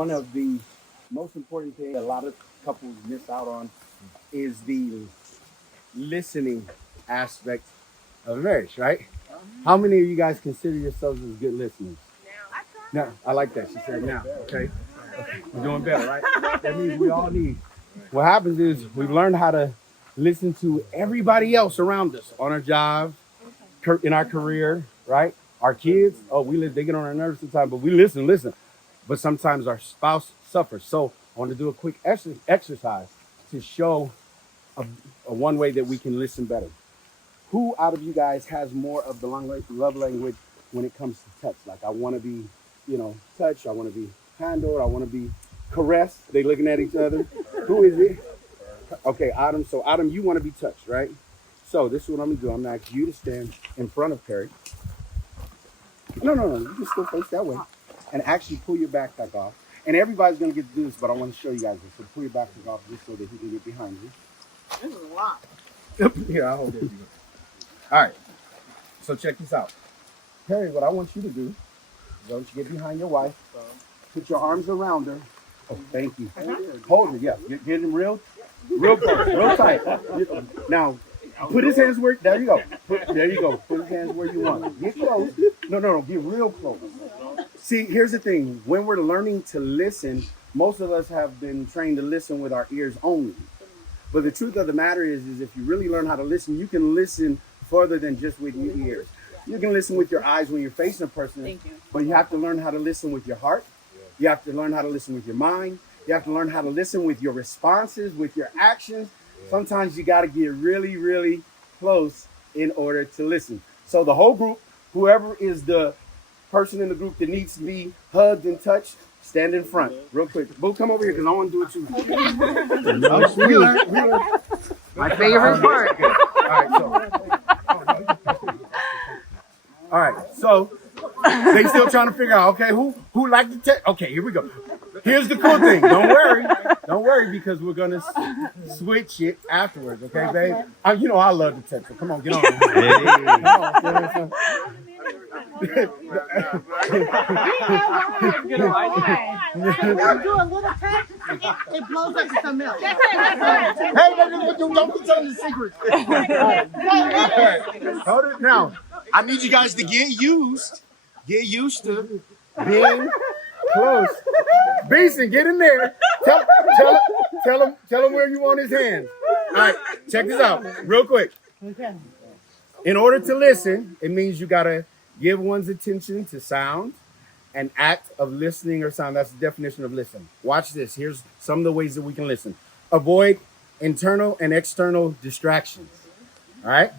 One of the most important things a lot of couples miss out on is the listening aspect of marriage, right? How many of you guys consider yourselves as good listeners? No, I like that. She said now. Okay. We're doing better, right? That means we all need. What happens is we've learned how to listen to everybody else around us on our job, in our career, right? Our kids, they get on our nerves sometimes, but we listen. But sometimes our spouse suffers. So I want to do a quick exercise to show a one way that we can listen better. Who out of you guys has more of the love language when it comes to touch? Like, I want to be, touched. I want to be handled. I want to be caressed. They looking at each other. Who is it? Okay, Adam. So Adam, you want to be touched, right? So this is what I'm gonna do. I'm gonna ask you to stand in front of Perry. No. You can still face that way, and actually pull your backpack off. And everybody's gonna get to do this, but I want to show you guys this. So pull your backpack off just so that he can get behind you. This is a lot. Here, I'll hold it. All right. So check this out, Perry. What I want you to do is I want you to get behind your wife. Put your arms around her. Oh, thank you. Hold it. Yeah. Get him real close, real tight. Now. Put his hands where, there you go. There you go. Put his hands where you want. Get close. No. Get real close. See, here's the thing. When we're learning to listen, most of us have been trained to listen with our ears only. But the truth of the matter is if you really learn how to listen, you can listen further than just with your ears. You can listen with your eyes when you're facing a person, but you have to learn how to listen with your heart. You have to learn how to listen with your mind. You have to learn how to listen with your responses, with your actions. Sometimes you got to get really, really close in order to listen. So the whole group, whoever is the person in the group that needs to be hugged and touched, stand in front real quick. Boo, come over here because I want to do it too. My favorite part. All right, so they still trying to figure out, okay, who like to touch? Okay, here we go. Here's the cool thing. Don't worry, because we're gonna switch it afterwards. Okay, babe. I love to touch. So come on, get on. Come on. Do a little touch, it blows up to something else. Hey, don't be telling the secret. Hold it now. I need you guys to get used to being close. Beeson, get in there. Tell him where you want his hands. All right, check this out real quick. Okay. In order to listen, it means you gotta give one's attention to sound, an act of listening or sound. That's the definition of listen. Watch this. Here's some of the ways that we can listen. Avoid internal and external distractions. All right?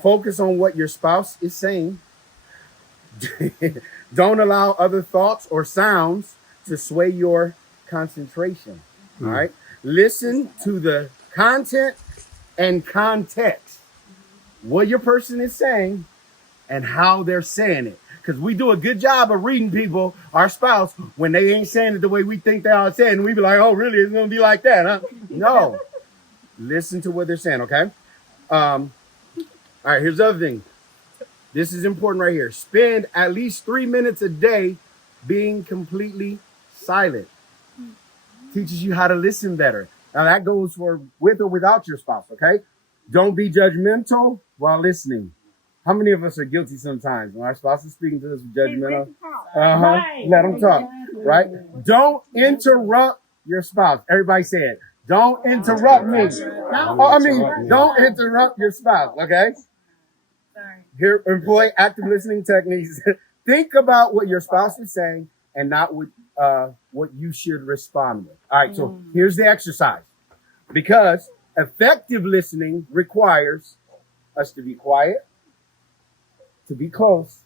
Focus on what your spouse is saying. Don't allow other thoughts or sounds to sway your concentration. All right? Listen to the content and context. What your person is saying and how they're saying it. Because we do a good job of reading people, our spouse, when they ain't saying it the way we think they are saying. And we be like, oh, really? It's going to be like that, huh? No. Listen to what they're saying, okay? All right, here's the other thing. This is important right here. Spend at least 3 minutes a day being completely silent. Teaches you how to listen better. Now, that goes for with or without your spouse, okay? Don't be judgmental while listening. How many of us are guilty sometimes when our spouse is speaking to us judgmental? Let them talk, right? Don't interrupt your spouse. Everybody say it. Don't interrupt me. Don't interrupt your spouse, okay? Here, employ active listening techniques. Think about what your spouse is saying and not what you should respond with. All right, so here's the exercise. Because effective listening requires us to be quiet, to be close,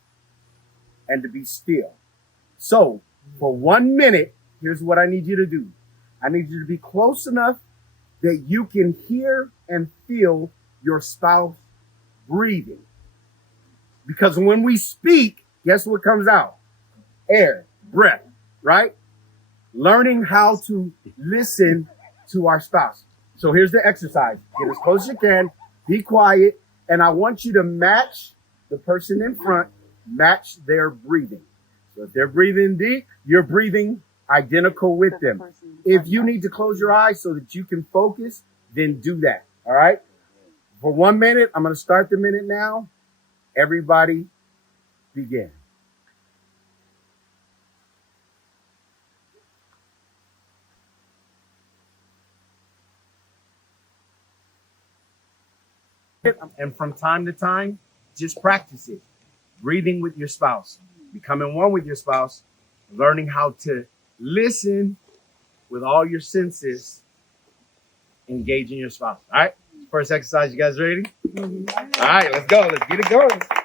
and to be still. So, for 1 minute, here's what I need you to do. I need you to be close enough that you can hear and feel your spouse breathing. Because when we speak, guess what comes out? Air, breath, right? Learning how to listen to our spouse. So here's the exercise. Get as close as you can, be quiet, and I want you to match the person in front, match their breathing. So if they're breathing deep, you're breathing identical with them. If you need to close your eyes so that you can focus, then do that. All right. For 1 minute, I'm going to start the minute now. Everybody begin. And from time to time, just practice it. Breathing with your spouse, becoming one with your spouse, learning how to listen with all your senses, engaging your spouse. All right. First exercise. You guys ready? All right, let's go. Let's get it going.